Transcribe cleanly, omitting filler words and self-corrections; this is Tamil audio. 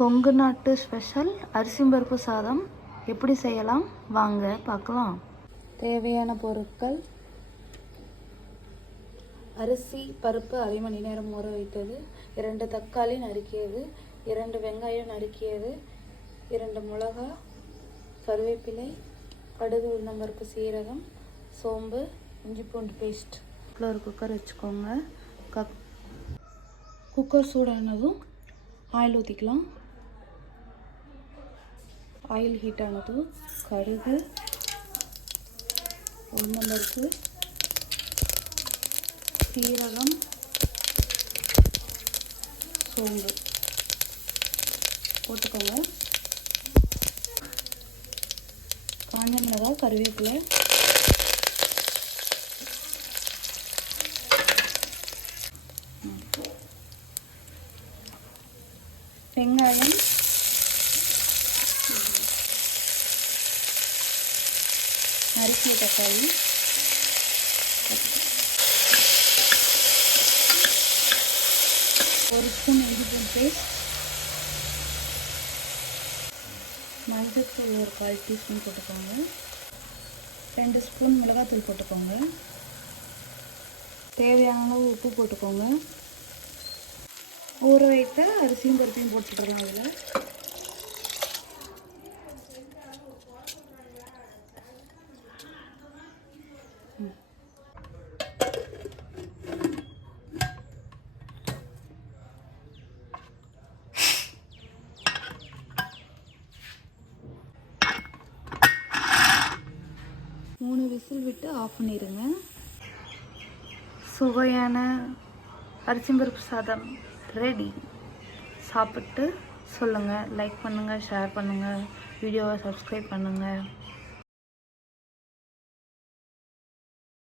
கொங்கு நாட்டு ஸ்பெஷல் அரிசி பருப்பு சாதம் எப்படி செய்யலாம் வாங்க பார்க்கலாம். தேவையான பொருட்கள்: அரிசி பருப்பு அரை மணி நேரம் ஊற வைத்தது, 2 தக்காளி நறுக்கியது, 2 வெங்காயம் நறுக்கியது, 2 மிளகா, கருவேப்பிலை, கடுகு, உளுந்தம்பருப்பு, சீரகம், சோம்பு, இஞ்சி பூண்டு பேஸ்ட். ஒரு குக்கர் வச்சுக்கோங்க. குக்கர் சூடானதும் ஆயில் ஊற்றிக்கலாம். ஆயில் ஹீட் ஆனதும் கடுகு, உளுந்தம்பருப்பு, சீரகம், சோம்பு போட்டுக்கோங்க. காஞ்ச மிளகாய், கருவேப்பிலை, வெங்காயம், நறுக்கிய தக்காளி, ஒரு ஸ்பூன் இஞ்சி பூண்டு பேஸ்ட், மஞ்சள்தூள் ஒரு 1/4 டீஸ்பூன் போட்டுக்கோங்க. 2 ஸ்பூன் மிளகாத்தூள் போட்டுக்கோங்க. தேவையான அளவு உப்பு போட்டுக்கோங்க. ஊற வைத்த அரிசியும் பருப்பையும் போட்டுடுறோம். அதில் 3 விசில் விட்டு ஆஃப் பண்ணிடுங்க. சுவையான அரிசி பருப்பு சாதம் ரெடி. சாப்பிட்டு சொல்லுங்கள். லைக் பண்ணுங்கள், ஷேர் பண்ணுங்கள், வீடியோவை சப்ஸ்கிரைப் பண்ணுங்கள்.